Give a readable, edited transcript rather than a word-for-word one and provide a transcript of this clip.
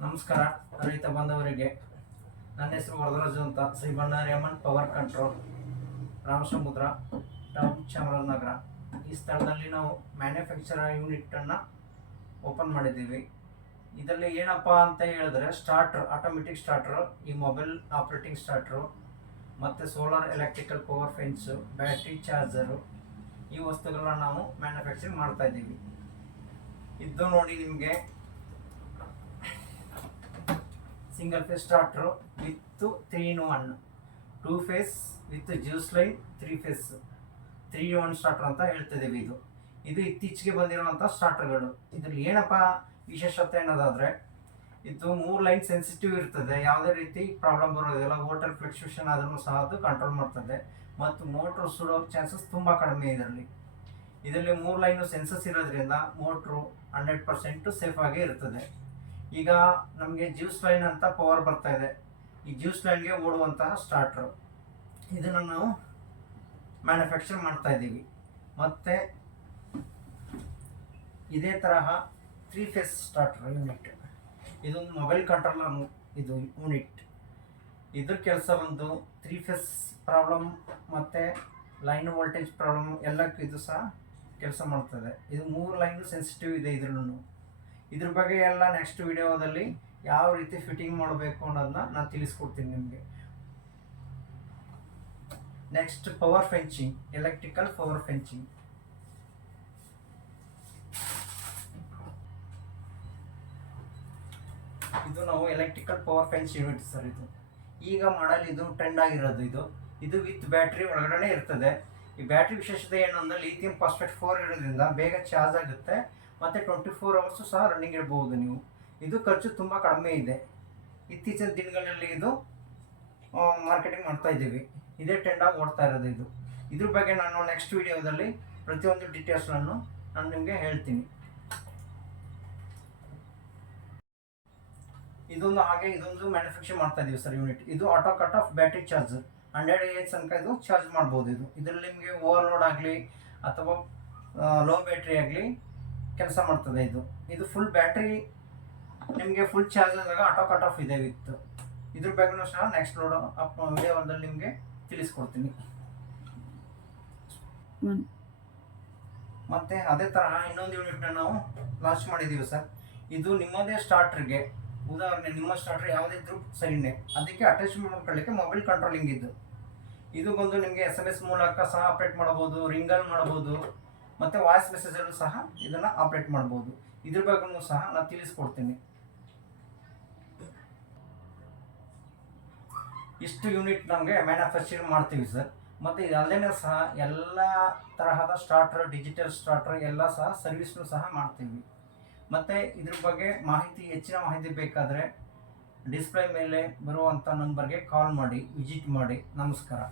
ನಮಸ್ಕಾರ ರೈತ ಬಾಂಧವರಿಗೆ. ನನ್ನ ಹೆಸರು ವರದರಾಜು ಅಂತ. ಶ್ರೀ ಬಣ್ಣಾರಿ ಅಮ್ಮನ್ power control, Ramasamudra town, Chamarajanagar. ಈ ಸ್ಥಳದಲ್ಲಿ ನಾವು ಮ್ಯಾನುಫ್ಯಾಕ್ಚರ್ ಯೂನಿಟನ್ನು ಓಪನ್ ಮಾಡಿದ್ದೀವಿ. ಇದರಲ್ಲಿ ಏನಪ್ಪ ಅಂತ ಹೇಳಿದ್ರೆ, ಸ್ಟಾರ್ಟರ್, ಆಟೋಮೆಟಿಕ್ ಸ್ಟಾರ್ಟರು, ಈ ಮೊಬೈಲ್ ಆಪ್ರೇಟಿಂಗ್ ಸ್ಟಾರ್ಟರು, ಮತ್ತು solar electrical power fence, battery charger, ಈ ವಸ್ತುಗಳನ್ನ ನಾವು ಮ್ಯಾನುಫ್ಯಾಕ್ಚರಿಂಗ್ ಮಾಡ್ತಾಯಿದ್ದೀವಿ. ಇದು ನೋಡಿ, ನಿಮಗೆ single phase starter with 3-in-1, 2 phase with ಜ್ಯೂಸ್ ಲೈನ್, 3 ಫೇಸ್ 3-in-1 ಸ್ಟಾರ್ಟರ್ ಅಂತ ಹೇಳ್ತಿದ್ದೀವಿ. ಇದು ಇತ್ತೀಚೆಗೆ ಬಂದಿರುವಂಥ ಸ್ಟಾರ್ಟರ್ಗಳು. ಇದ್ರಲ್ಲಿ ಏನಪ್ಪ ವಿಶೇಷತೆ ಅನ್ನೋದಾದರೆ, ಇದು 3 ಲೈನ್ ಸೆನ್ಸಿಟಿವ್ ಇರ್ತದೆ. ಯಾವುದೇ ರೀತಿ ಪ್ರಾಬ್ಲಮ್ ಬರೋದಿಲ್ಲ. ವಾಟರ್ ಫ್ಲಕ್ಚುಯೇಷನ್ ಆದ್ರೂ ಸಹ ಅದು ಕಂಟ್ರೋಲ್ ಮಾಡ್ತದೆ, ಮತ್ತು ಮೋಟ್ರು ಸುಡೋ ಚಾನ್ಸಸ್ ತುಂಬ ಕಡಿಮೆ ಇದರಲ್ಲಿ. 3 ಲೈನು ಸೆನ್ಸಸ್ ಇರೋದ್ರಿಂದ ಮೋಟ್ರು 100% ಸೇಫ್ ಆಗಿ ಇರ್ತದೆ. ಈಗ ನಮಗೆ ಜ್ಯೂಸ್ ಲೈನ್ ಅಂತ ಪವರ್ ಬರ್ತಾ ಇದೆ. ಈ ಜ್ಯೂಸ್ ಲೈನ್ಗೆ ಓಡುವಂತಹ ಸ್ಟಾರ್ಟರು, ಇದನ್ನು ನಾವು ಮ್ಯಾನುಫ್ಯಾಕ್ಚರ್ ಮಾಡ್ತಾ ಇದ್ದೀವಿ. ಮತ್ತು ಇದೇ ತರಹ 3 ಫೇಸ್ ಸ್ಟಾರ್ಟರ್ ಯೂನಿಟ್, ಇದೊಂದು ಮೊಬೈಲ್ ಕಂಟ್ರೋಲರ್. ಇದು ಯೂನಿಟ್, ಇದ್ರ ಕೆಲಸ ಒಂದು 3 ಫೇಸ್ ಪ್ರಾಬ್ಲಮ್ ಮತ್ತು ಲೈನ್ ವೋಲ್ಟೇಜ್ ಪ್ರಾಬ್ಲಮ್ ಎಲ್ಲಕ್ಕೂ ಇದು ಸಹ ಕೆಲಸ ಮಾಡ್ತದೆ. ಇದು 3 ಲೈನು ಸೆನ್ಸಿಟಿವ್ ಇದೆ. ಇದ್ರ ಬಗ್ಗೆ ಎಲ್ಲ ನೆಕ್ಸ್ಟ್ ವಿಡಿಯೋದಲ್ಲಿ ಯಾವ ರೀತಿ ಫಿಟ್ಟಿಂಗ್ ಮಾಡಬೇಕು ಅನ್ನೋದನ್ನ ನಾನು ತಿಳಿಸ್ಕೊಡ್ತೀನಿ ನಿಮಗೆ. Next, power fencing, electrical power fencing. ಇದು ನಾವು electrical power fence unit sir. ಇದು ಈಗ ಮಾಡಲ್, ಇದು ಟ್ರೆಂಡ್ ಆಗಿರೋದು. ಇದು ವಿತ್ ಬ್ಯಾಟ್ರಿ ಒಳಗಡೆ ಇರ್ತದೆ. ಈ ಬ್ಯಾಟ್ರಿ ವಿಶೇಷತೆ ಏನು ಅಂದರೆ, ಲಿಥಿಯಂ ಫಾಸ್ಫೇಟ್ 4 ಇರೋದ್ರಿಂದ ಬೇಗ ಚಾರ್ಜ್ ಆಗುತ್ತೆ, ಮತ್ತು 24 ಅವರ್ಸು ಸಹ ರನ್ನಿಂಗ್ ಇಡ್ಬೋದು ನೀವು. ಇದು ಖರ್ಚು ತುಂಬ ಕಡಿಮೆ ಇದೆ. ಇತ್ತೀಚಿನ ದಿನಗಳಲ್ಲಿ ಇದು ಮಾರ್ಕೆಟಿಂಗ್ ಮಾಡ್ತಾ ಇದ್ದೀವಿ. ಇದೇ ಟ್ರೆಂಡಾಗಿ ಓಡ್ತಾ ಇರೋದು. ಇದ್ರ ಬಗ್ಗೆ ನಾನು ನೆಕ್ಸ್ಟ್ ವಿಡಿಯೋದಲ್ಲಿ ಪ್ರತಿಯೊಂದು ಡೀಟೇಲ್ಸ್ಗಳನ್ನು ನಾನು ನಿಮಗೆ ಹೇಳ್ತೀನಿ. ಇದೊಂದು ಮ್ಯಾನುಫ್ಯಾಕ್ಚರ್ ಮಾಡ್ತಾ ಇದ್ದೀವಿ ಸರ್ ಯೂನಿಟ್. ಇದು auto cut off battery charger, 100 Ah ತನಕ ಇದು ಚಾರ್ಜ್ ಮಾಡ್ಬೋದು. ಇದರಲ್ಲಿ ನಿಮಗೆ ಓವರ್ಲೋಡ್ ಆಗಲಿ ಅಥವಾ ಲೋ ಬ್ಯಾಟ್ರಿ ಆಗಲಿ ಕೆಲಸ ಮಾಡ್ತದೆ. ಇದು ಫುಲ್ ಬ್ಯಾಟ್ರಿ ನಿಮಗೆ ಫುಲ್ ಚಾರ್ಜ್ ಆದಾಗ ಆಟೋ ಕಟ್ ಆಫ್ ಇದೆ ವಿತ್. ಇದ್ರ ಬಗ್ಗೆನೂ ಸಹ ನೆಕ್ಸ್ಟ್ ವಿಡಿಯೋದಲ್ಲಿ ನಿಮಗೆ ತಿಳಿಸ್ಕೊಡ್ತೀನಿ. ಮತ್ತು ಅದೇ ತರಹ ಇನ್ನೊಂದು ಯೂನಿಟ್ನ ನಾವು ಲಾಂಚ್ ಮಾಡಿದ್ದೀವಿ ಸರ್. ಇದು ನಿಮ್ಮದೇ ಸ್ಟಾರ್ಟ್ರಿಗೆ, ಉದಾಹರಣೆ ನಿಮ್ಮ ಸ್ಟಾರ್ಟರ್ ಯಾವುದಿದ್ರೂ ಸರಿನೇ, ಅದಕ್ಕೆ ಅಟ್ಯಾಚ್ಮೆಂಟ್ ಮಾಡ್ಕೊಳ್ಳಿಕ್ಕೆ ಮೊಬೈಲ್ ಕಂಟ್ರೋಲಿಂಗ್ ಇದು ಬಂದು ನಿಮಗೆ SMS ಮೂಲಕ ಸಹ ಆಪ್ರೇಟ್ ಮಾಡ್ಬೋದು, ರಿಂಗಲ್ಲಿ ಮಾಡ್ಬೋದು, ಮತ್ತು ವಾಯ್ಸ್ ಮೆಸೇಜಲ್ಲೂ ಸಹ ಇದನ್ನು ಆಪ್ರೇಟ್ ಮಾಡ್ಬೋದು. ಇದ್ರ ಬಗ್ಗೆನೂ ಸಹ ನಾನು ತಿಳಿಸ್ಕೊಡ್ತೀನಿ. ಇಷ್ಟು ಯೂನಿಟ್ ನಮಗೆ ಮ್ಯಾನುಫ್ಯಾಕ್ಚರ್ ಮಾಡ್ತೀವಿ ಸರ್. ಮತ್ತು ಇದಲ್ಲದೇ ಸಹ ಎಲ್ಲ ತರಹದ ಸ್ಟಾರ್ಟರ್, ಡಿಜಿಟಲ್ ಸ್ಟಾರ್ಟರ್ ಎಲ್ಲ ಸಹ ಸರ್ವಿಸ್ನೂ ಸಹ ಮಾಡ್ತೀವಿ. ಮತ್ತು ಇದ್ರ ಬಗ್ಗೆ ಹೆಚ್ಚಿನ ಮಾಹಿತಿ ಬೇಕಾದರೆ ಡಿಸ್ಪ್ಲೇ ಮೇಲೆ ಬರುವಂಥ ನಂಬರ್ಗೆ ಕಾಲ್ ಮಾಡಿ, ವಿಸಿಟ್ ಮಾಡಿ. ನಮಸ್ಕಾರ.